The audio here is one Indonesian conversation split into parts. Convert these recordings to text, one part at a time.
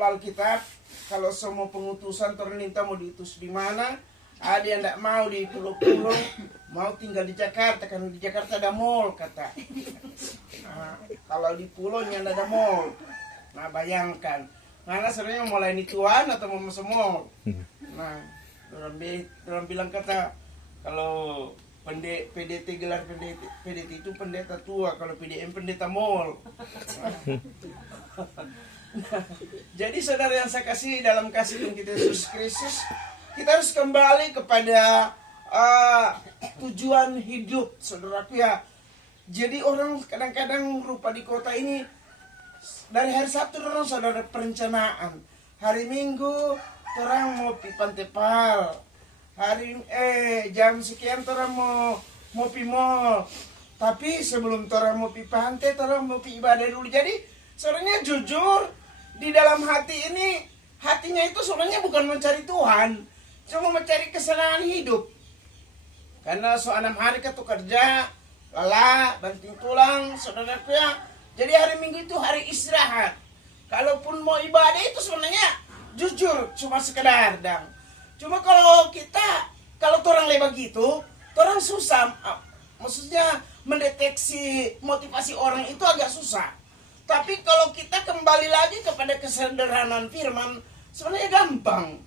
seolah Alkitab, kalau semua pengutusan terminta mau diutus di mana, ada yang tidak mau di pulau-pulau, mau tinggal di Jakarta, karena di Jakarta ada mall kata. Nah, kalau di pulaunya tidak ada mall. Nah bayangkan, mana sebenarnya mau layani Tuhan atau mau masuk mall. Nah, orang bilang kata, kalau PDT gelar PDT itu pendeta tua, kalau PDM pendeta mall. Nah, jadi saudara yang saya kasih dalam kasih Tuhan kita Yesus Kristus, kita harus kembali kepada tujuan hidup, saudaraku ya. Jadi orang kadang-kadang rupa di kota ini dari hari Sabtu orang saudara perencanaan, hari Minggu orang mau pi Pantai Pal, hari jam sekian orang mau pi mall. Tapi sebelum orang mau pi pantai, orang mau pi ibadah dulu. Jadi sebenarnya jujur di dalam hati ini, hatinya itu sebenarnya bukan mencari Tuhan, cuma mencari kesenangan hidup. Karena 6 hari ke kerja, lelah, banting tulang, saudaraku ya. Jadi hari Minggu itu hari istirahat. Kalaupun mau ibadah itu sebenarnya jujur cuma sekedar dang. Cuma kalau orang lebih begitu, orang susah. Maksudnya mendeteksi motivasi orang itu agak susah. Tapi kalau kita kembali lagi kepada kesederhanaan firman, sebenarnya gampang.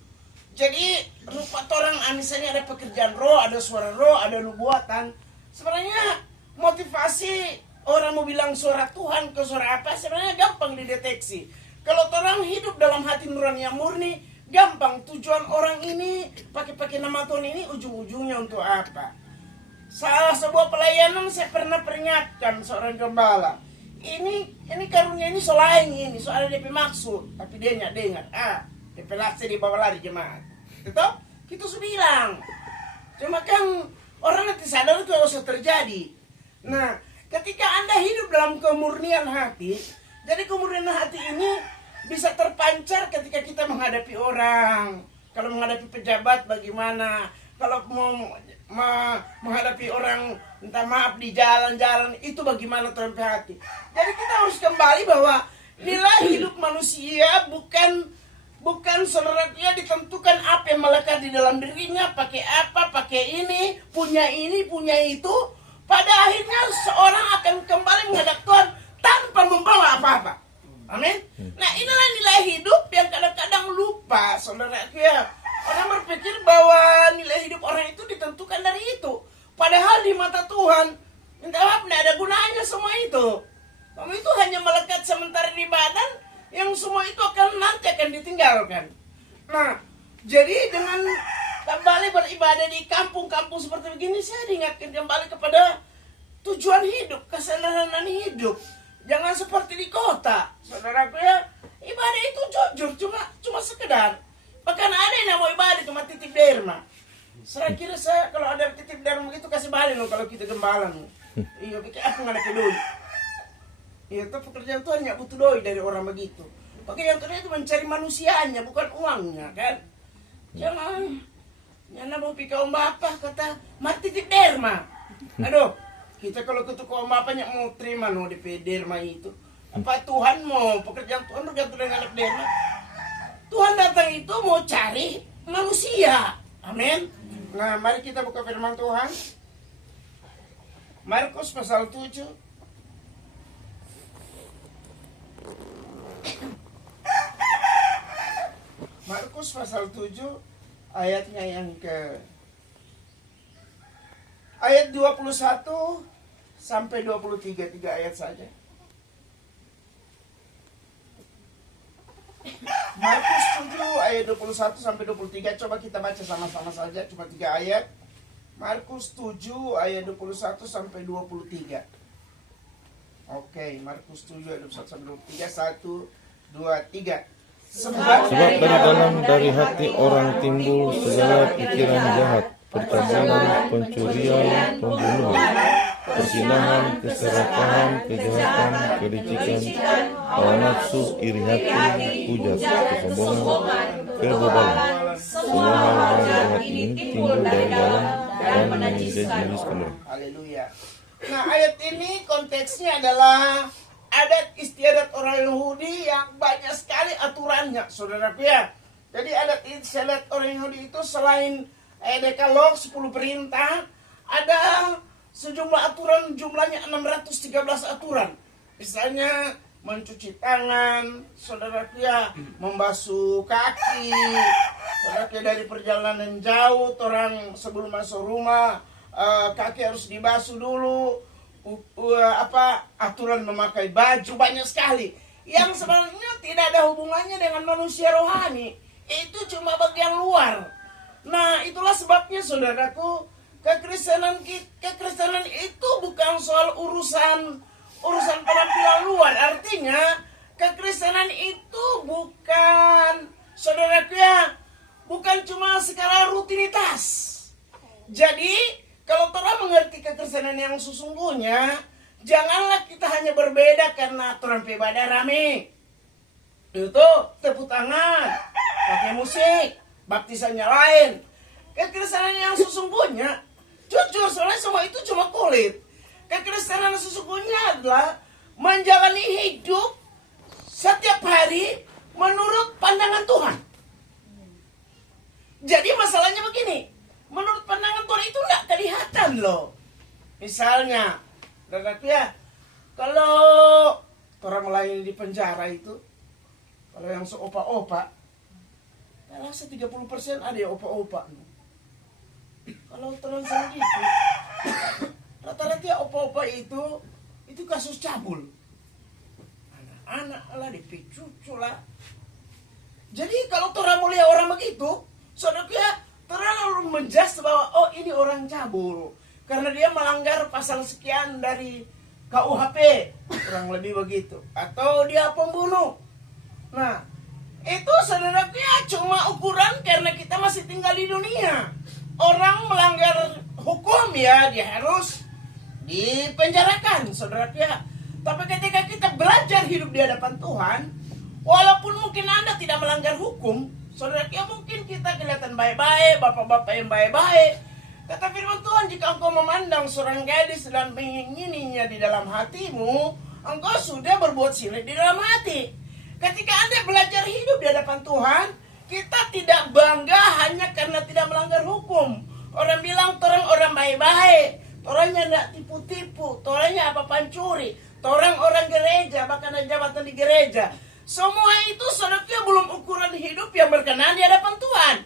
Jadi rupa orang misalnya ada pekerjaan roh, ada suara roh, ada nubuatan. Sebenarnya motivasi orang mau bilang suara Tuhan ke suara apa sebenarnya gampang dideteksi. Kalau orang hidup dalam hati nurani yang murni, gampang. Tujuan orang ini pakai nama Tuhan ini ujung-ujungnya untuk apa? Salah sebuah pelayanan saya pernah peringatkan seorang gembala. Ini karunia ini selain ini, soalnya DP maksud, tapi dia nggak dengar. DP laksa di bawah lari jemaat. Itu kita sudah bilang. Cuma kan orang nanti sadar itu harus terjadi. Nah, ketika Anda hidup dalam kemurnian hati, jadi kemurnian hati ini bisa terpancar ketika kita menghadapi orang. Kalau menghadapi pejabat bagaimana? Kalau mau menghadapi orang minta maaf di jalan-jalan, itu bagaimana Tuhan hati. Jadi kita harus kembali bahwa nilai hidup manusia bukan saudara ditentukan apa yang melekat di dalam dirinya, pakai apa, pakai ini, punya itu. Pada akhirnya seorang akan kembali menghadap Tuhan tanpa membawa apa-apa. Amin. Nah, inilah nilai hidup yang kadang-kadang lupa, saudara ya. Orang berpikir bahwa nilai hidup orang itu ditentukan dari itu. Padahal di mata Tuhan, minta maaf, tidak ada gunanya semua itu. Kamu itu hanya melekat sementara di badan, yang semua itu nanti akan ditinggalkan. Nah, jadi dengan kembali beribadah di kampung-kampung seperti begini, saya diingatkan kembali kepada tujuan hidup, kesederhanaan hidup. Jangan seperti di kota, saudaraku ya. Ibadah itu jujur, cuma sekedar. Bahkan ada yang mau ibadah cuma titip derma. Saya kira kalau ada titip derma begitu kasih balik loh kalau kita gembala. Iya, pikir apa nggak ada doi. Iya, itu pekerjaan Tuhan nggak butuh doi dari orang begitu. Pekerjaan Tuhan itu mencari manusianya, bukan uangnya kan. Jangan mau pikir om bapak kata mati titip derma. Aduh, kita kalau ketuk om bapaknya mau terima no di derma itu. Apa Tuhan mau pekerjaan Tuhan bergantung dengan anak derma? Tuhan datang itu mau cari manusia. Amin. Nah, mari kita buka firman Tuhan. Markus pasal 7. Markus pasal 7 ayatnya yang ayat 21 sampai 23, 3 ayat saja. Markus 7 ayat 21 sampai 23, coba kita baca sama-sama saja, cuma 3 ayat. Markus 7 ayat 21 sampai 23. Oke, Markus 7 ayat 21 sampai 23, 1, 2, 3. Sebab dari hati orang timbul segala pikiran jahat, pertengkaran, pencurian, pembunuhan, perzinahan, keserakahan, kejahatan, kelicikan, hawa nafsu, iri hati, hujat, kesombongan, kebobalan. Semua hal-hal jahat ini timbul dari dalam dan menjadi najis. Haleluya. Nah, ayat ini konteksnya adalah adat istiadat orang Yahudi yang banyak sekali aturannya, saudaraku ya. Jadi adat istiadat orang Yahudi itu selain Dekalog 10 perintah, ada sejumlah aturan, jumlahnya 613 aturan. Misalnya mencuci tangan, saudaraku ya, membasuh kaki, saudaraku ya, dari perjalanan jauh, orang sebelum masuk rumah kaki harus dibasuh dulu. Aturan memakai baju banyak sekali yang sebenarnya tidak ada hubungannya dengan manusia rohani. Itu cuma bagian luar. Nah, itulah sebabnya saudaraku, kekristenan itu bukan soal urusan penampilan luar. Artinya kekristenan itu bukan, saudaraku ya, bukan cuma skala rutinitas. Jadi kalau Torah mengerti kekristenan yang sesungguhnya, janganlah kita hanya berbeda karena aturan ibadah rame. Itu tepuk tangan, pakai musik, baptisannya lain. Kekristenan yang sesungguhnya, jujur, soalnya semua itu cuma kulit. Kekristenan sesungguhnya adalah menjalani hidup setiap hari menurut pandangan Tuhan. Jadi masalahnya begini, menurut pandangan Tuhan itu tidak kelihatan loh. Misalnya, saudaraku ya, kalau orang melayani di penjara itu, kalau yang seopa-opa, saya rasa 30% ada yang opa-opa. Kalau terang sedikit, rata-rata ya opa-opa itu kasus cabul. Anak-anak lah, dipicucu lah. Jadi kalau orang melihat orang begitu, saudaraku ya, terlalu menjas bahwa oh ini orang cabul karena dia melanggar pasal sekian dari KUHP, kurang lebih begitu, atau dia pembunuh. Nah, itu saudaraku ya cuma ukuran karena kita masih tinggal di dunia. Orang melanggar hukum ya dia harus dipenjarakan, saudaraku ya. Tapi ketika kita belajar hidup di hadapan Tuhan, walaupun mungkin Anda tidak melanggar hukum, saudara, ya mungkin kita kelihatan baik-baik, bapak-bapak yang baik-baik. Kata firman Tuhan, jika engkau memandang seorang gadis dan mengingininya di dalam hatimu, engkau sudah berbuat sirik di dalam hati. Ketika Anda belajar hidup di hadapan Tuhan, kita tidak bangga hanya karena tidak melanggar hukum. Orang bilang, orang baik-baik, orangnya tidak tipu-tipu, orangnya apa pancuri, orang gereja, bahkan ada jabatan di gereja. Semua itu saudara belum ukuran hidup yang berkenan di hadapan Tuhan.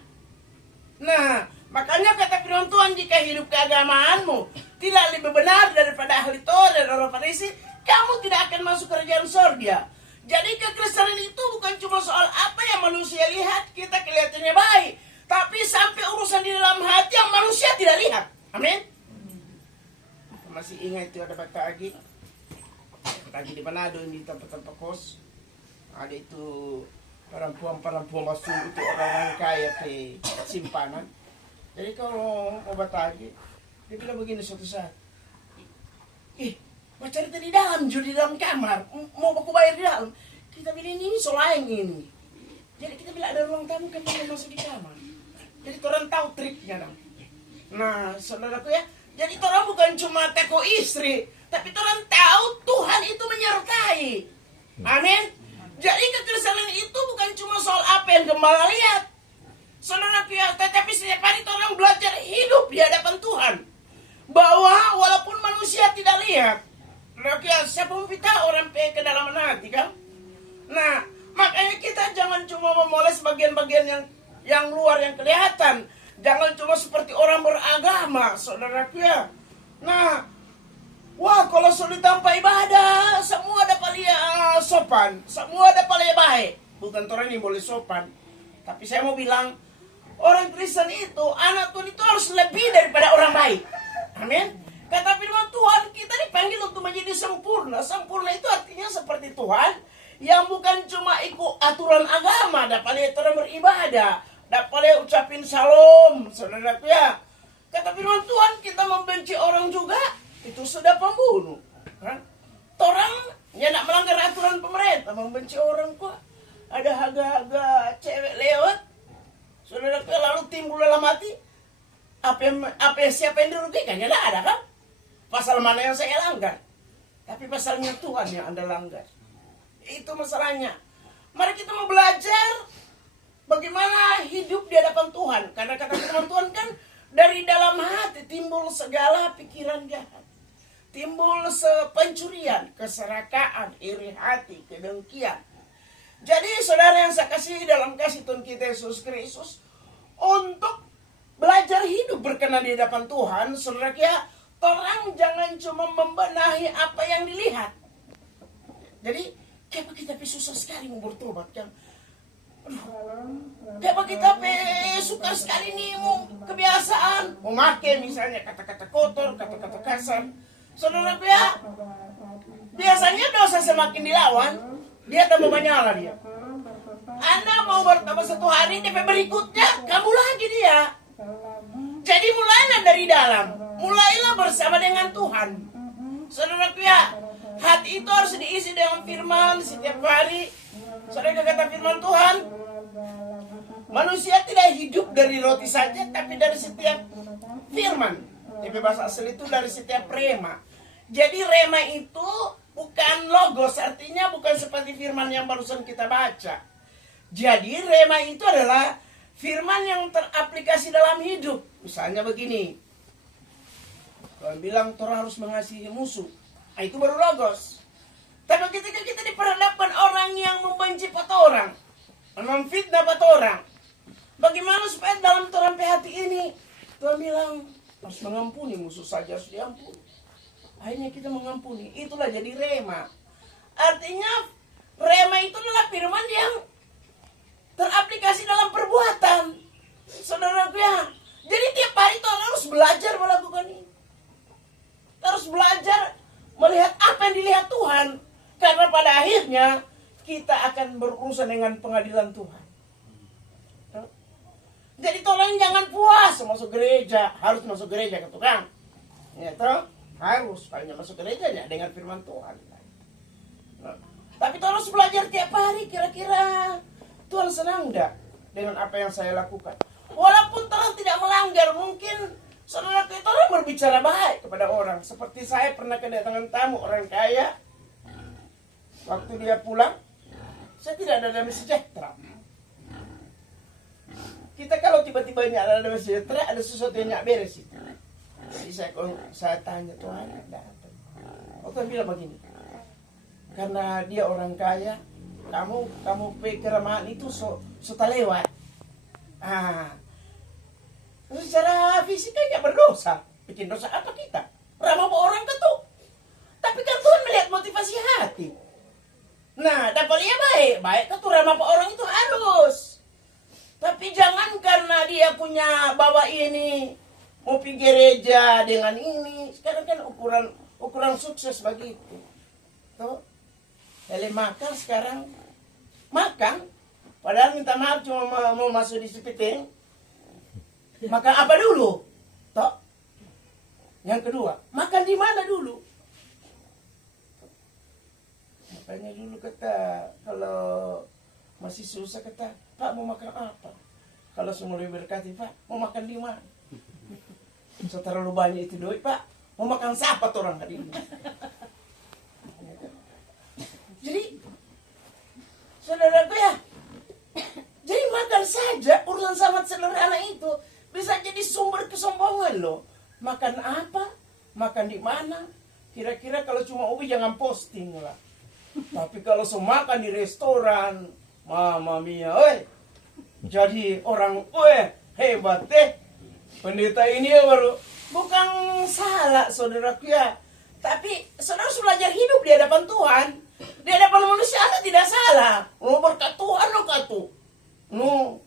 Nah, makanya kata firman Tuhan, jika hidup keagamaanmu tidak lebih benar daripada ahli Taurat dan orang Farisi, kamu tidak akan masuk kerajaan surga. Jadi kekristenan itu bukan cuma soal apa yang manusia lihat, kita kelihatannya baik, tapi sampai urusan di dalam hati yang manusia tidak lihat. Amin. Masih ingat itu ada pagi di Manado, di tempat-tempat kos. Ada itu perempuan masuk itu orang kaya ke simpanan. Jadi kalau mau batagi, dia bilang begini suatu saat, baca di dalam, di dalam kamar, mau aku bayar di dalam. Kita bilang ini solain ini. Jadi kita bilang ada ruang tamu, kan mau masuk di kamar. Jadi orang tahu triknya dong. Nah, saudaraku ya, jadi orang bukan cuma teko istri, tapi orang tahu Tuhan itu menyertai. Amin. Jadi kekristenan itu bukan cuma soal apa yang gembala lihat, saudaraku ya, tetapi setiap hari orang belajar hidup di hadapan Tuhan. Bahwa walaupun manusia tidak lihat, siapa kita orang ke dalam hati kan? Nah, makanya kita jangan cuma memoles bagian-bagian yang luar yang kelihatan. Jangan cuma seperti orang beragama, saudaraku ya. Nah, wah, kalau sulit tanpa ibadah, semua ada paling sopan, semua ada paling baik. Bukan orang yang boleh sopan, tapi saya mau bilang, orang Kristen itu, anak Tuhan itu harus lebih daripada orang baik. Amin. Kata firman Tuhan, kita dipanggil untuk menjadi sempurna. Sempurna itu artinya seperti Tuhan, yang bukan cuma ikut aturan agama, dapat orang beribadah, dapat ucapin shalom, saudaraku ya. Kata firman Tuhan, kita membenci orang juga, itu sudah pembunuh. Orang yang nak melanggar aturan pemerintah, membenci orang kok. Ada harga-harga cewek lewat, saudaraku, lalu timbul dalam hati, siapa yang dirugikan? Ya tidak ada kan? Pasal mana yang saya langgar? Tapi pasalnya Tuhan yang Anda langgar. Itu masalahnya. Mari kita mau belajar bagaimana hidup di hadapan Tuhan. Karena kata firman Tuhan kan, dari dalam hati timbul segala pikiran jahat. Timbul pencurian, keserakaan, iri hati, kedengkian. Jadi saudara yang saya kasih dalam kasih Tuhan kita Yesus Kristus, untuk belajar hidup berkenan di hadapan Tuhan, saudara ya, orang jangan cuma membenahi apa yang dilihat. Jadi, kenapa kita susah sekali mau bertobat kan? Kenapa kita suka sekali nih mau kebiasaan, mau make misalnya kata-kata kotor, kata-kata kasar. Saudara ya, biasanya dosa semakin dilawan, dia tambah menyala dia. Anda mau bertobat satu hari, DP berikutnya kamu lagi dia. Jadi mulailah dari dalam, mulailah bersama dengan Tuhan. Saudara ya, hati itu harus diisi dengan firman setiap hari. Saudara kata firman Tuhan, manusia tidak hidup dari roti saja, tapi dari setiap firman. Di bahasa asli itu dari setiap rema. Jadi rema itu bukan logos, artinya bukan seperti firman yang barusan kita baca. Jadi rema itu adalah firman yang teraplikasi dalam hidup. Misalnya begini, Tuhan bilang Torah harus mengasihi musuh. Nah, itu baru logos. Tapi ketika kita diperhadapkan orang yang membenci pada orang, memfitnah pada orang, bagaimana supaya dalam Torah hati ini Tuhan bilang harus mengampuni musuh saja, harus diampuni. Akhirnya kita mengampuni. Itulah jadi rema. Artinya rema itu adalah firman yang teraplikasi dalam perbuatan. Saudaraku ya, jadi tiap hari Tuhan harus belajar melakukan ini. Harus belajar melihat apa yang dilihat Tuhan. Karena pada akhirnya kita akan berurusan dengan pengadilan Tuhan. Jadi tolong jangan puas masuk gereja. Harus masuk gereja ke tukang. Ya toh? Harus. Kalau masuk gereja ya dengan firman Tuhan. Nah, tapi tolong harus belajar tiap hari. Kira-kira Tuhan senang enggak dengan apa yang saya lakukan? Walaupun Tuhan tidak melanggar, mungkin saudara kita orang berbicara baik kepada orang. Seperti saya pernah kedatangan tamu orang kaya. Waktu dia pulang, saya tidak ada damai sejahtera. Kita kalau tiba-tiba ada damai sejahtera, ada sesuatu yang nggak beres itu. Jadi saya tanya, Tuhan ada apa? Tuhan bilang begini, karena dia orang kaya, kamu keramahan itu sudah lewat. Secara fisika nggak berdosa, bikin dosa apa kita? Ramah orang itu. Tapi kan Tuhan melihat motivasi hati. Nah, dapatnya baik kan tuh ramah orang itu halus. Tapi jangan karena dia punya bawa ini, mau pergi gereja dengan ini. Sekarang kan ukuran sukses begitu. Tuh, hele makan sekarang makan, padahal minta maaf cuma mau masuk di sepiting. Makan apa dulu? Toh. Yang kedua, makan di mana dulu? Makanya dulu kata, kalau masih susah kata, Pak mau makan apa? Kalau semua lebih berkati, Pak mau makan di mana? So terlalu banyak itu duit, Pak mau makan siapa tuh orang hari ini? Jadi, saudaraku ya, jadi makan saja urusan sangat sederhana itu bisa jadi sumber kesombongan loh. Makan apa? Makan di mana? Kira-kira kalau cuma ubi jangan posting lah. Tapi kalau makan di restoran, mama mia, jadi orang, hebat deh. Pendeta ini ya baru, bukan salah saudaraku ya. Tapi saudara harus belajar hidup di hadapan Tuhan. Di hadapan manusia Anda tidak salah. Lo berkat Tuhan lo katu. No,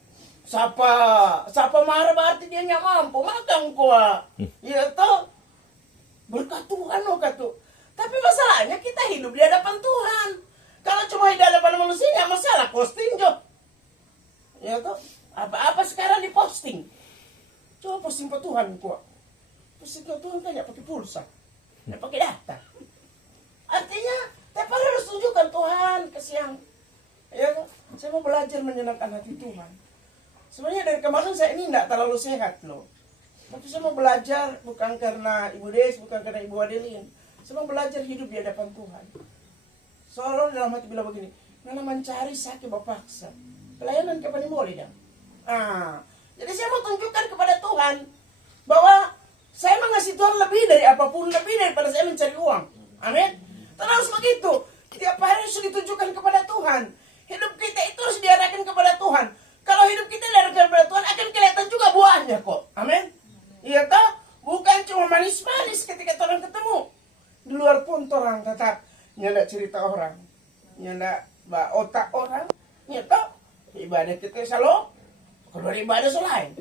siapa marah berarti dia nggak mampu makan kuah. Ya toh, berkat Tuhan lo katu. Tapi masalahnya kita hidup di hadapan Tuhan. Kalau cuma di hadapan manusia nggak masalah, posting jo. Ya toh, apa sekarang diposting? Coba posting ke Tuhan kuah. Posting ke Tuhan kan nggak pakai pulsa, nggak pakai data. Artinya, tapi harus tunjukkan Tuhan kesiang. Ya toh, saya mau belajar menyenangkan hati Tuhan. Sebenarnya dari kemarin saya ini nggak terlalu sehat loh. Tapi saya mau belajar bukan karena Ibu Des, bukan karena Ibu Adeline. Sedang belajar hidup di hadapan Tuhan. Seolah dalam hati bilang begini, nana mencari sakit bapaksa. Pelayanan kapan boleh dah. Jadi saya mau tunjukkan kepada Tuhan bahwa saya mengasihi Tuhan lebih dari apapun, lebih daripada saya mencari uang. Amin. Terus begitu. Tiap hari harus ditujukan kepada Tuhan. Hidup kita itu harus diarahkan kepada Tuhan. Kalau hidup kita diarahkan kepada Tuhan, akan kelihatan juga buahnya kok. Amin. Iya toh? Bukan cuma manis-manis ketika orang ketemu. Di luar pun orang tetap nyanda cerita orang, nyanda otak orang, nyata ibadah kita selalu keluar ibadah selain.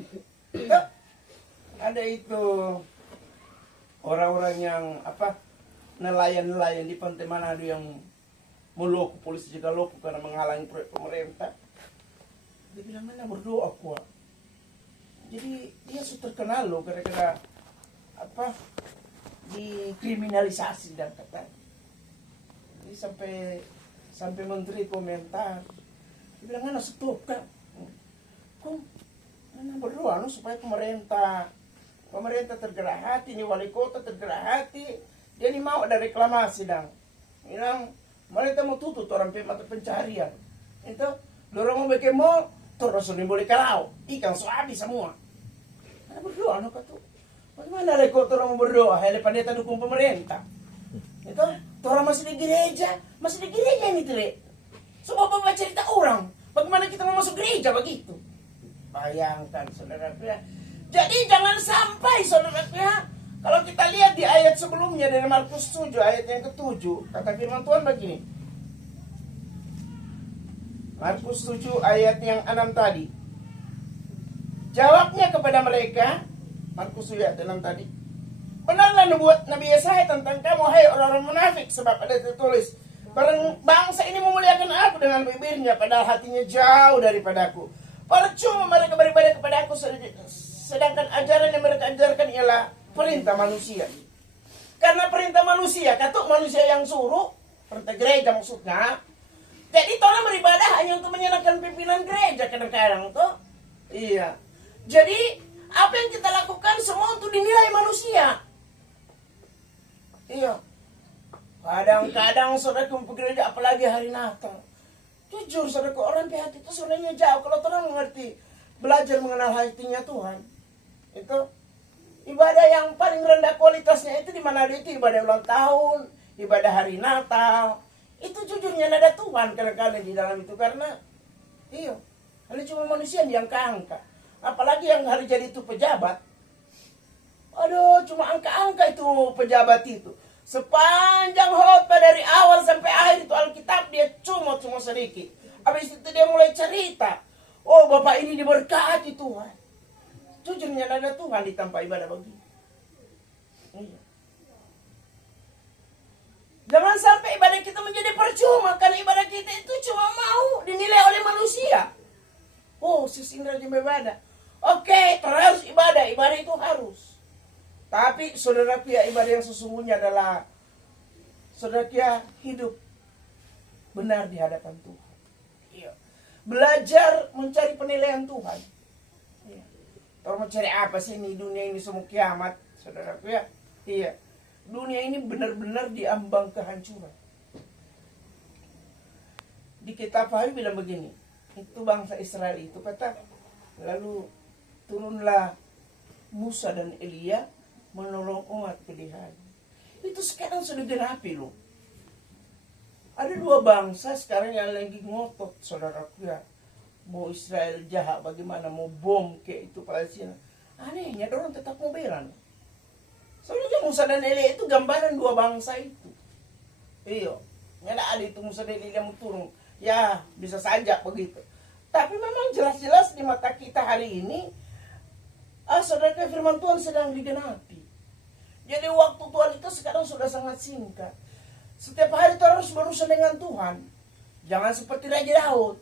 Ada itu orang-orang yang nelayan-nelayan di pantai Manado yang meloku, polisi juga loku karena menghalangi proyek pemerintah. Dia bilang mana berdoa kuat. Jadi dia sudah terkenal loh gara-gara dikriminalisasi dan kata. Jadi sampai menteri komentar. Dia bilang mana stop kan. Kok mana berdoa supaya pemerintah tergerak hati, ini wali kota tergerak hati. Dia ini mau ada reklamasi dong. Bilang mereka mau tutup orang mata pencarian. Itu dorong mau bikin mall, terus ini boleh kalau ikan so habis semua. Mana berdoa kata. Bagaimana lekor orang mau berdoa? Hele pendeta dukung pemerintah. Itu orang masih di gereja ini tuh. Semua bapak cerita orang. Bagaimana kita mau masuk gereja begitu? Bayangkan saudara. Jadi jangan sampai saudara, kalau kita lihat di ayat sebelumnya dari Markus 7 ayat yang ke-7, kata firman Tuhan begini. Markus 7 ayat yang 6 tadi. Jawabnya kepada mereka, Markus 7 ayat 6 tadi. Benarlah nubuat Nabi Yesaya tentang kamu, hai orang-orang munafik, sebab ada tertulis, barang bangsa ini memuliakan aku dengan bibirnya, padahal hatinya jauh daripadaku. Percuma mereka beribadah kepada aku, sedangkan ajaran yang mereka ajarkan ialah perintah manusia. Karena perintah manusia, katuk manusia yang suruh, perintah gereja maksudnya. Jadi orang beribadah hanya untuk menyenangkan pimpinan gereja kadang-kadang tuh. Iya. Jadi apa yang kita lakukan semua untuk dinilai manusia. Iya. Kadang-kadang saudara kumpul gereja apalagi hari Natal. Jujur saudara, orang pihak itu sebenarnya jauh. Kalau orang mengerti, belajar mengenal hatinya Tuhan. Itu ibadah yang paling rendah kualitasnya itu di mana itu ibadah ulang tahun, ibadah hari Natal. Itu jujurnya ada Tuhan kadang-kadang di dalam itu karena iya, ini cuma manusia yang diangka-angka. Apalagi yang hari jadi itu pejabat. Aduh, cuma angka-angka itu pejabat itu. Sepanjang khotbah dari awal sampai akhir itu Alkitab dia cuma sedikit. Habis itu dia mulai cerita. Oh, Bapak ini diberkati Tuhan. Jujurnya ada Tuhan di tempat ibadah begini. Iya. Jangan sampai ibadah kita menjadi percuma karena ibadah kita itu cuma mau dinilai oleh manusia. Oh, sesingkat ibadah. Oke, terus ibadah itu harus. Tapi saudara pia ibadah yang sesungguhnya adalah saudara pia hidup benar di hadapan Tuhan. Iya. Belajar mencari penilaian Tuhan. Iya. Orang mencari apa sih ini dunia ini semua kiamat, saudara pia? Iya. Dunia ini benar-benar diambang kehancuran. Di kitab Wahyu bilang begini, itu bangsa Israel itu kata, lalu turunlah Musa dan Elia menolong umat pilihan. Itu sekarang sudah genapi loh. Ada dua bangsa sekarang yang lagi ngotot, saudaraku ya. Mau Israel jahat bagaimana, mau bom kayak itu Palestina. Anehnya orang tetap mau bela. Soalnya Musa dan Elia itu gambaran dua bangsa itu. Iya, nggak ada itu Musa dan Elia mau turun. Ya, bisa saja begitu. Tapi memang jelas-jelas di mata kita hari ini, saudara firman Tuhan sedang digenapi. Jadi waktu Tuhan itu sekarang sudah sangat singkat. Setiap hari kita harus berurusan dengan Tuhan. Jangan seperti Raja Daud.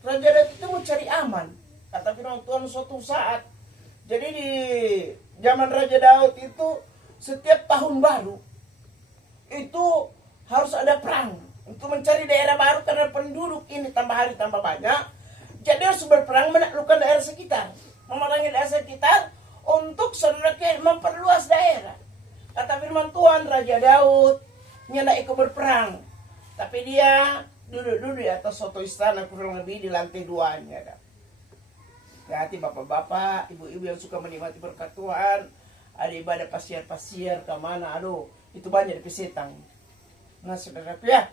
Raja Daud itu mau cari aman. Kata firman Tuhan suatu saat. Jadi di zaman Raja Daud itu setiap tahun baru itu harus ada perang untuk mencari daerah baru karena penduduk ini tambah hari tambah banyak. Jadi harus berperang menaklukkan daerah sekitar, memerangi daerah sekitar untuk saudara memperluas daerah. Kata firman Tuhan, Raja Daud nyanda ikut berperang, tapi dia duduk-duduk di atas suatu istana kurang lebih di lantai 2-nya. Hati bapak-bapak, ibu-ibu yang suka menikmati berkat Tuhan, ada ibadah pasiar-pasiar ke mana, aduh, itu banyak di pesetang. Nah, saudaraku ya,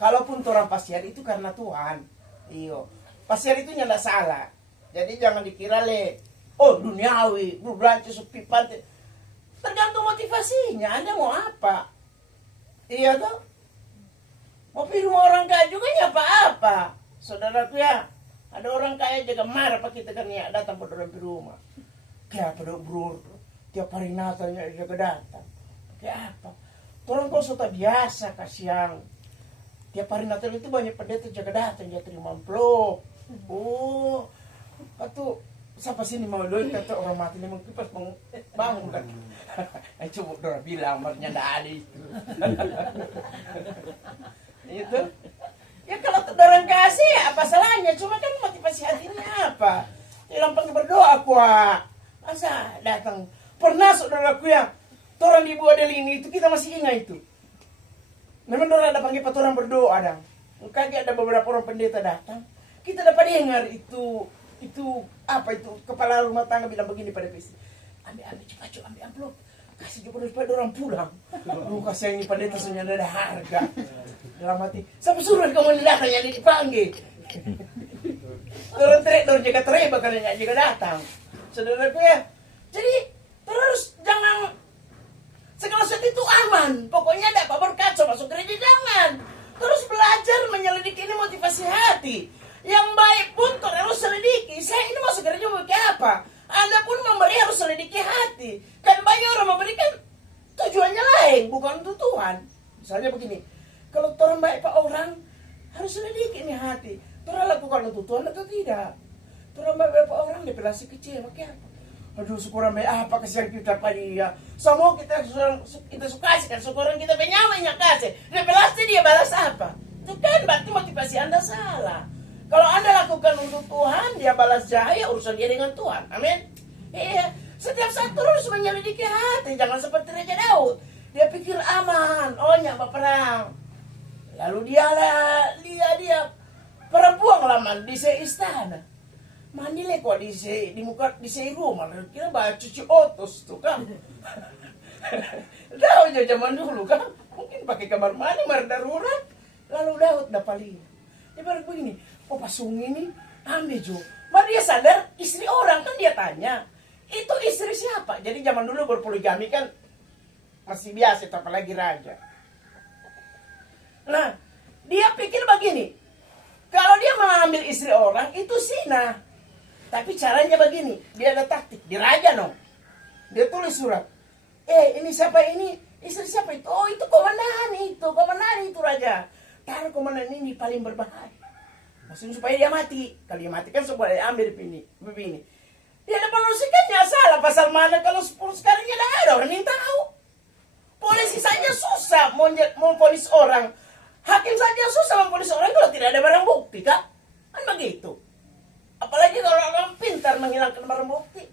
kalaupun orang pasiar itu karena Tuhan. Iyo, pasiar itu nyanda salah. Jadi jangan dikira oh duniawi, berbelanja sepi pantai. Tergantung motivasinya, Anda mau apa? Iya toh? Mau pergi rumah orang kaya juga ya apa-apa. Saudaraku ya, ada orang kaya juga marah pak kita kan ya datang pada orang di rumah. Kayak pada bro, tiap hari Natalnya juga datang. Kayak apa? Orang kok sudah biasa kasihan. Tiap hari Natal itu banyak pendeta juga datang, dia terima amplop. Oh, atau siapa sini mau doa kata orang mati nih mungkin pas bangun kan. Coba orang bilang marnya ndak ada itu. Itu. Ya kalau orang kasih apa salahnya? Cuma kan motivasi hatinya apa? Yang penting berdoa kuat. Masa datang pernah saudaraku ya, orang di Buah Deli ini itu kita masih ingat itu. Memang orang ada panggil orang berdoa dan kaget ada beberapa orang pendeta datang. Kita dapat dengar itu apa itu kepala rumah tangga bilang begini pada PC. Ambil cepat ambil amplop. Kasih juga supaya orang pulang. Lu kasih ini pendeta sebenarnya ada harga. Dalam hati, siapa suruh kamu datang yang dipanggil? Orang jaga tereba kalian juga datang. Saudaraku ya. Jadi terus jangan segala sesuatu itu aman. Pokoknya ada apa berkat masuk gereja jangan. Terus belajar menyelidiki ini motivasi hati. Yang baik pun harus selidiki. Saya ini masuk gereja mau ke apa? Anda pun memberi harus selidiki hati. Kan banyak orang memberikan tujuannya lain, bukan untuk Tuhan. Misalnya begini, kalau orang baik pak orang harus selidiki ini hati. Orang lakukan untuk Tuhan atau tidak? Orang baik pak orang dipelasi kecil, pakai apa? Aduh, syukuran baik apa kesian kita pada dia. Semua kita suka kan, syukuran kita penyamanya kasih. Revelasi dia balas apa? Itu kan berarti motivasi Anda salah. Kalau Anda lakukan untuk Tuhan, dia balas jaya, urusan dia dengan Tuhan. Amin. Iya. Setiap saat terus menyelidiki hati. Jangan seperti Raja Daud. Dia pikir aman. Oh, nyapa perang. Lalu dia perempuan laman di istana. Manile kok di muka rumah. Kira baca cuci otos tuh kan. Daud zaman dulu kan. Mungkin pakai kamar mandi, darurat. Lalu Daud dapat lihat. Dia baru begini. Oh pasung ini ambil jo. Baru dia sadar istri orang kan dia tanya. Itu istri siapa? Jadi zaman dulu berpoligami kan masih biasa, apalagi raja. Nah, dia pikir begini. Kalau dia mengambil istri orang itu zina. Tapi caranya begini, dia ada taktik, di raja no. Dia tulis surat. Ini siapa ini? Istri siapa itu? Oh itu komandan itu raja. Taruh komandan ini paling berbahaya. Maksudnya supaya dia mati. Kalau dia mati kan semua ambil begini. Dia ada manusikannya salah pasal mana kalau 10 sekarang tidak ada orang yang tahu. Polisi saja susah mau polis orang. Hakim saja susah mempolis orang kalau tidak ada barang bukti kak. Kan begitu. Apalagi kalau orang pintar menghilangkan barang bukti.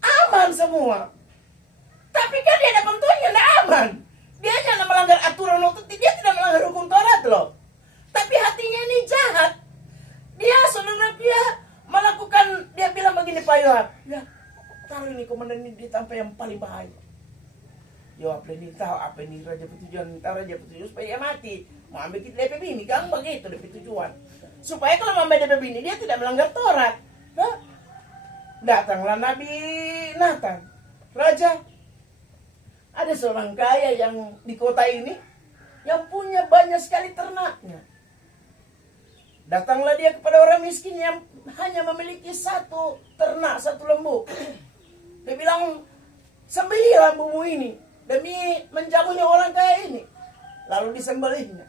Aman semua. Tapi kan dia ada pentuannya tidak aman. Dia jangan melanggar aturan waktu dia tidak melanggar hukum Taurat loh. Tapi hatinya ini jahat. Dia saudara dia melakukan, dia bilang begini Pak Yohab. Ya, taruh ini komandan ini di tempat yang paling bahaya. Yohab ini tahu apa ini raja petujuan supaya dia mati. Mau ambil DP bini kan begitu DP tujuan. Supaya kalau mengambil DP bini dia tidak melanggar Taurat. Nah, datanglah Nabi Nathan. Raja, ada seorang kaya yang di kota ini yang punya banyak sekali ternaknya. Datanglah dia kepada orang miskin yang hanya memiliki satu ternak, satu lembu. Dia bilang, sembelihlah lembumu ini demi menjamunya orang kaya ini. Lalu disembelihnya.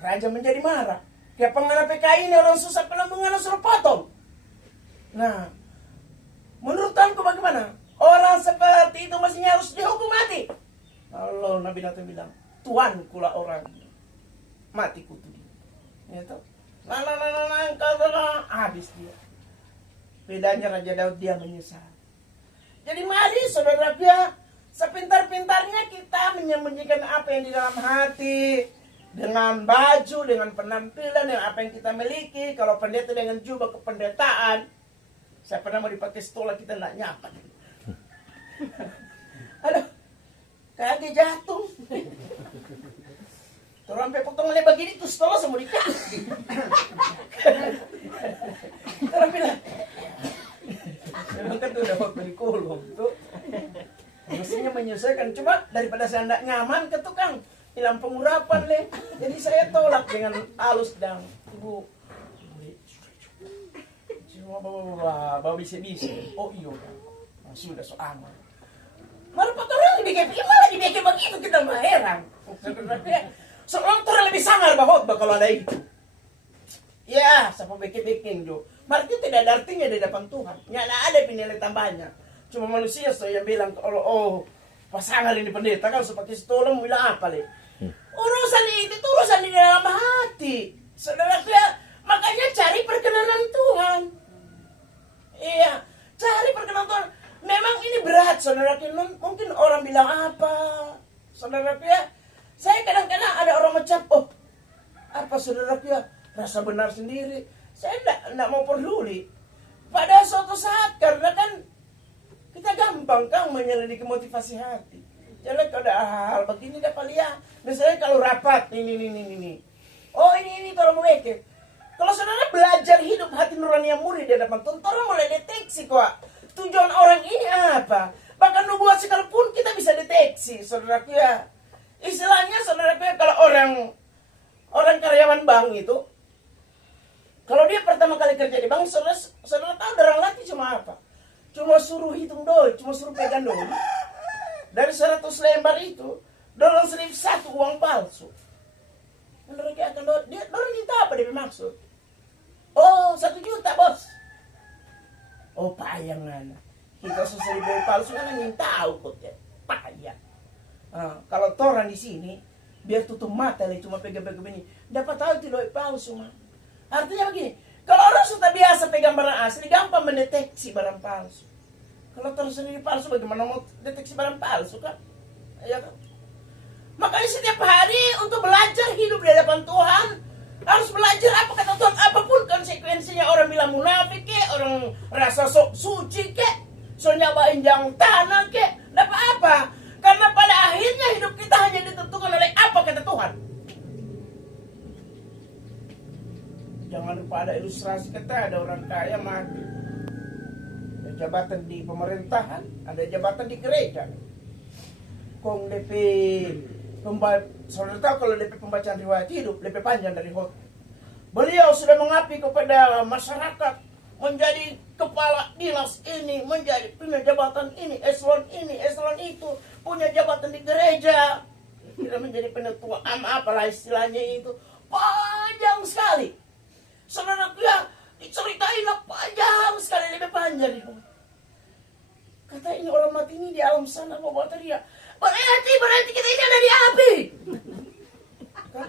Raja menjadi marah. Dia pengen PKI ini orang susah pelambungan suruh potong. Nah, menurut Tuhanku bagaimana? Orang seperti itu mestinya harus dihukum mati. Lalu Nabi Nathan bilang, Tuanku lah orang mati kutu dia. Ya toh? Habis dia. Bedanya Raja Daud dia menyesal. Jadi mari saudara dia Sepintar-pintarnya kita menyembunyikan apa yang di dalam hati, dengan baju, dengan penampilan, dengan apa yang kita miliki. Kalau pendeta dengan jubah kependetaan, saya pernah mau dipakai stola, kita nggak nyaman. Aduh, kayak jatuh. Terus sampai potongannya begini tuh stola semua dikasih. Terus bilang, memang kan tuh udah waktu di kolom tuh. Mestinya menyesuaikan, cuma daripada saya tidak nyaman ke tukang hilang pengurapan le, jadi saya tolak dengan halus dan ibu cuma bawa bisa oh iyo masih udah so aman malah orang dibikin malah dibikin begitu kita mah heran seorang orang lebih sangar bahwa kalau ada itu ya siapa bikin jo berarti tidak ada artinya di depan Tuhan nggak ada nilai tambahnya. Cuma manusia yang bilang kalau pasangan ini pendeta kan seperti stola mau bilang apa le? Urusan itu urusan di dalam hati. Saudara saya makanya cari perkenanan Tuhan. Iya, cari perkenanan Tuhan. Memang ini berat saudara, mungkin orang bilang apa? Saudara ya, saya kadang-kadang ada orang macam apa saudara ya? Rasa benar sendiri. Saya enggak mau peduli. Pada suatu saat karena kan kita gampang kan menyelidiki motivasi hati. Jadi kalau ada hal begini dapat lihat. Misalnya kalau rapat ini. Oh ini kalau mau mikir. Kalau saudara belajar hidup hati nurani yang murni di depan Tuhan, orang mulai deteksi kok. Tujuan orang ini apa? Bahkan nubuat sekalipun kita bisa deteksi, saudaraku ya. Istilahnya saudaraku ya, kalau orang karyawan bank itu, kalau dia pertama kali kerja di bank, saudara tahu dorang latih cuma apa? Cuma suruh hitung doi, cuma suruh pegang doi. Dari 100 lembar itu, dorang selip 1 uang palsu. Dorang akan dorang minta apa dia maksud? Oh, 1 juta bos. Oh payangan. Kita selip uang palsu kan ingin tahu kok ya. Payah. Kalau toran di sini, biar tutup mata lah cuma pegang-pegang begini. Dapat tahu itu doi palsu mah. Artinya begini. Kalau orang sudah biasa pegang barang asli, gampang mendeteksi barang palsu. Kalau terus sendiri palsu, bagaimana mau deteksi barang palsu kan? Ya kan? Makanya setiap hari untuk belajar hidup di hadapan Tuhan, harus belajar apa kata Tuhan, apapun konsekuensinya. Orang bilang munafik ke, orang rasa sok suci ke, so nyabain jang tanah ke, dapat apa? Karena pada akhirnya hidup kita hanya ditentukan oleh apa kata Tuhan. Jangan lupa ada ilustrasi kata ada orang kaya mati. Ada jabatan di pemerintahan, ada jabatan di gereja. Kong DP saudara tahu kalau DP pembacaan riwayat hidup lebih panjang dari khotbah. Beliau sudah mengabdi kepada masyarakat, menjadi kepala dinas ini, menjadi punya jabatan ini, eselon itu, punya jabatan di gereja. Tidak menjadi penetua apalah istilahnya itu. Panjang sekali. Saudara ya, diceritain panjang sekali, lebih panjang itu. Kata ini orang mati ini di alam sana mau bawa teriak. Berarti kita ini ada di api. Kan?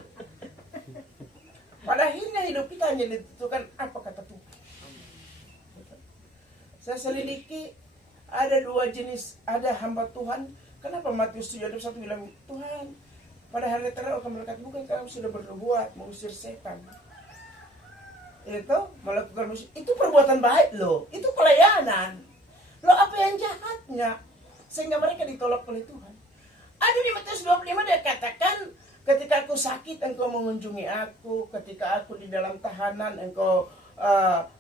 Pada akhirnya hidup kita hanya ditentukan apa kata Tuhan. Saya selidiki ada 2 jenis, ada hamba Tuhan. Kenapa Matius 7:1 bilang Tuhan pada hari terakhir akan berkata bukan kamu sudah berbuat mengusir setan. Itu melakukan musik, itu perbuatan baik loh, itu pelayanan loh, apa yang jahatnya sehingga mereka ditolak oleh Tuhan. Ada di Matius 25 dia katakan ketika aku sakit engkau mengunjungi aku, ketika aku di dalam tahanan engkau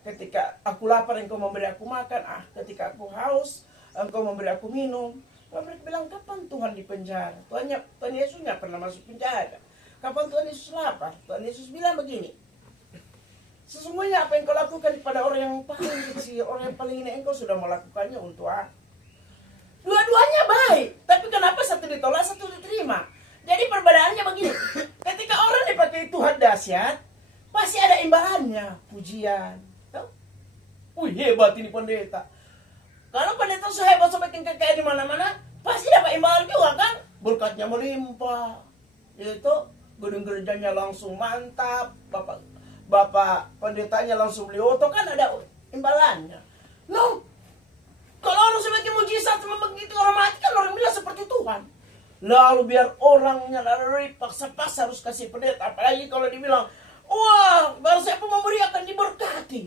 ketika aku lapar engkau memberi aku makan, ketika aku haus engkau memberi aku minum. Lalu mereka bilang kapan Tuhan di penjara? Tuhan Yesus nggak pernah masuk penjara. Kapan Tuhan Yesus lapar? Tuhan Yesus bilang begini, sesungguhnya apa yang kau lakukan kepada orang yang paling kecil, orang yang paling ini, engkau sudah melakukannya untuk aku. Dua-duanya baik, tapi kenapa satu ditolak, satu diterima? Jadi perbedaannya begini, ketika orang dipakai Tuhan dahsyat, pasti ada imbalannya, pujian. Tahu? Wih hebat ini pendeta. Kalau pendeta sehebat semakin kekayaan di mana-mana, pasti dapat imbalan juga kan? Berkatnya melimpah. Itu gedung gerejanya langsung mantap, Bapak pendetanya langsung beli oto, kan ada imbalannya. No, Kalau orang sebagai mujizat begitu orang mati kan orang bilang seperti Tuhan. Lalu biar orangnya lalu paksa-paksa harus kasih pendeta. Apalagi kalau dibilang, wah baru siapa memberi akan diberkati.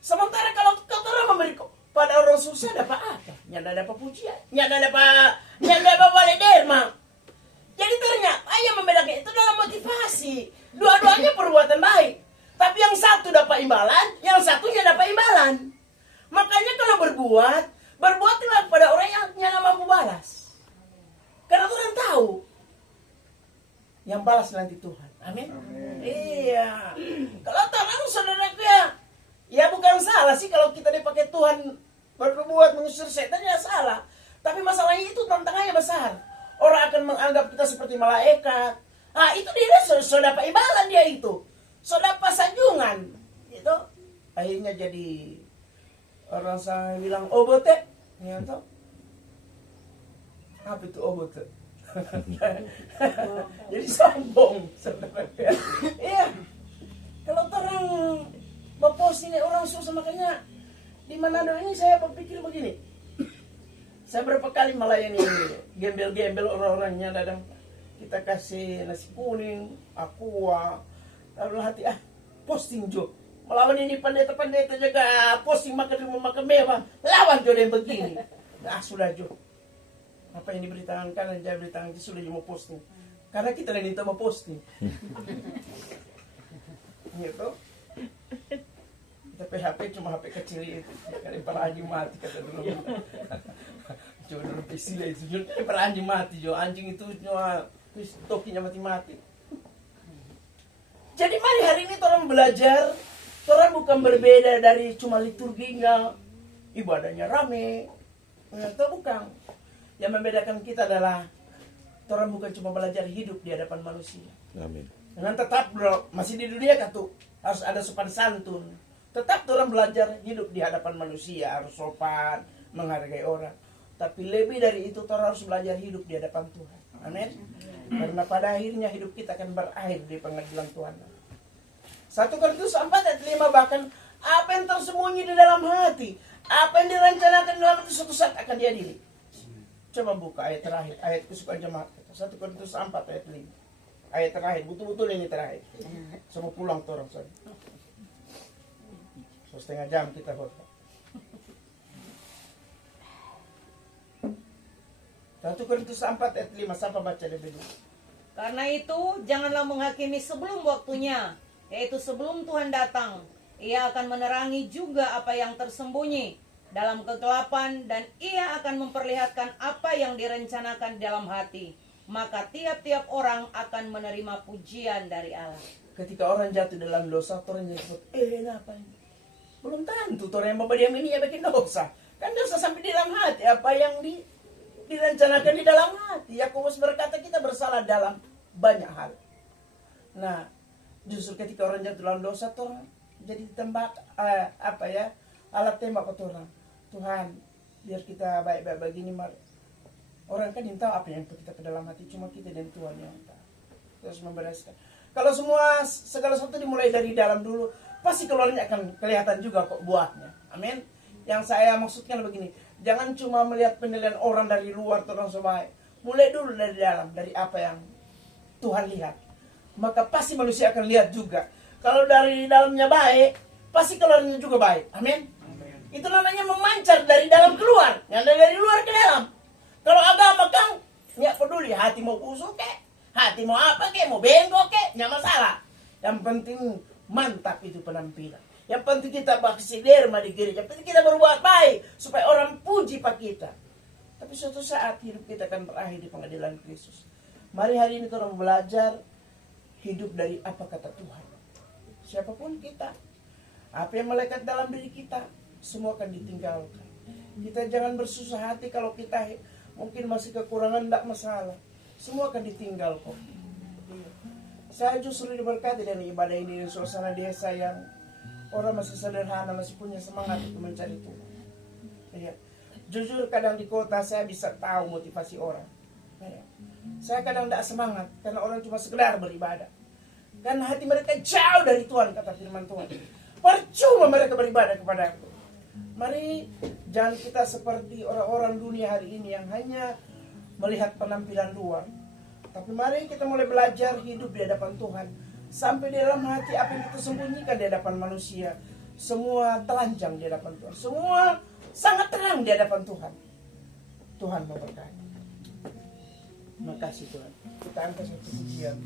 Sementara kalau orang memberi pada orang susah dapat apa? Nyada dapat pujian, nyada dapat balik derma. Jadi ternyata yang membedakan itu dalam motivasi. Dua-duanya perbuatan baik. Tapi yang satu dapat imbalan, yang satunya dapat imbalan. Makanya kalau berbuatlah kepada orang yang nyala mampu balas. Karena Tuhan tahu yang balas nanti Tuhan. Amin. Iya. Kalau terang saudaraku ya bukan salah sih kalau kita dipakai Tuhan berbuat mengusir setan ya salah. Tapi masalahnya itu tantangannya besar. Orang akan menganggap kita seperti malaikat. Ah itu dia sudah dapat imbalan dia itu. Sudah dapat sanjungan. Itu akhirnya jadi orang saya bilang obote. Ya toh. Apa itu obote? Jadi sombong sebenarnya. Iya. Kalau orang mempost ini orang susah makanya di Manado ini saya berpikir begini. Saya berapa kali melayani gembel-gembel orang-orangnya kadang kita kasih nasi kuning, aqua, lalu hati posting jo. Melawan ini pendeta-pendeta juga posting makan di rumah makan mewah, lawan jo yang begini. Nah sudah jo. Apa yang diberitakan kanan, jangan beritakan sudah mau posting. Karena kita yang minta mau posting. Gitu. Tapi HP cuma HP kecil itu. Karena para anjing mati kata dulu. Coba dulu pisila itu. Para anjing mati jo. Anjing itu cuma tokinya mati-mati. Jadi mari hari ini orang belajar. Orang bukan berbeda dari cuma liturginya. Ibadahnya rame. Atau bukan. Yang membedakan kita adalah orang bukan cuma belajar hidup di hadapan manusia. Amin. Dengan tetap bro, masih di dunia kan tuh harus ada sopan santun. Tetap orang belajar hidup di hadapan manusia harus sopan, menghargai orang. Tapi lebih dari itu orang harus belajar hidup di hadapan Tuhan. Amin. Karena pada akhirnya hidup kita akan berakhir di pengadilan Tuhan. 1 Korintus 4 ayat 5 bahkan apa yang tersembunyi di dalam hati, apa yang direncanakan dalam hati suatu saat akan diadili. Coba buka ayat terakhir, ayat kesukaan jemaat. 1 Korintus 4 ayat 5. Ayat terakhir, betul-betul ini terakhir. Semua pulang torong saja. 1,5 jam kita khotbah. 1 Korintus 4 ayat 5, siapa baca lebih dulu? Karena itu janganlah menghakimi sebelum waktunya, yaitu sebelum Tuhan datang. Ia akan menerangi juga apa yang tersembunyi dalam kegelapan, dan ia akan memperlihatkan apa yang direncanakan dalam hati. Maka tiap-tiap orang akan menerima pujian dari Allah. Ketika orang jatuh dalam dosa, orang nyebut, apa ini? Belum tentu orang yang berdiam ini ya bikin dosa. Kan dosa sampai di dalam hati. Apa yang direncanakan di dalam hati. Yakobus berkata kita bersalah dalam banyak hal. Nah, justru ketika orang jatuh dalam dosa, orang jadi tembak alat tembak ke orang. Tuhan, biar kita baik-baik begini, mari. Orang kan yang tahu apa yang kita ke dalam hati, cuma kita dan Tuhan yang tahu. Terus membereskan. Kalau segala sesuatu dimulai dari dalam dulu, pasti keluarnya akan kelihatan juga kok buahnya. Amin. Yang saya maksudkan begini, jangan cuma melihat penilaian orang dari luar terus sebaik. Mulai dulu dari dalam, dari apa yang Tuhan lihat. Maka pasti manusia akan lihat juga. Kalau dari dalamnya baik, pasti keluarnya juga baik. Amin. Itu namanya memancar dari dalam keluar, yang dari luar ke dalam. Kalau agama kan nggak peduli hati mau kusuk kek, hati mau apa kek, mau bengkok kek, nggak masalah. Yang penting mantap itu penampilan. Yang penting kita baksi derma di gereja, yang penting kita berbuat baik supaya orang puji pak kita. Tapi suatu saat hidup kita akan berakhir di pengadilan Kristus. Mari hari ini kita belajar hidup dari apa kata Tuhan. Siapapun kita, apa yang melekat dalam diri kita, semua akan ditinggalkan. Kita jangan bersusah hati kalau kita mungkin masih kekurangan, tidak masalah. Semua akan ditinggalkan. Saya justru diberkati dari ibadah ini, suasana desa yang orang masih sederhana, masih punya semangat untuk mencari Tuhan. Ya. Jujur kadang di kota saya bisa tahu motivasi orang. Ya. Saya kadang tidak semangat karena orang cuma sekedar beribadah. Karena hati mereka jauh dari Tuhan, kata firman Tuhan. Percuma mereka beribadah kepada aku. Mari jangan kita seperti orang-orang dunia hari ini yang hanya melihat penampilan luar. Tapi mari kita mulai belajar hidup di hadapan Tuhan. Sampai di dalam hati apa yang kita sembunyikan di hadapan manusia, semua telanjang di hadapan Tuhan. Semua sangat terang di hadapan Tuhan. Tuhan memberkati. Terima kasih Tuhan. Kita angkat satu pujian.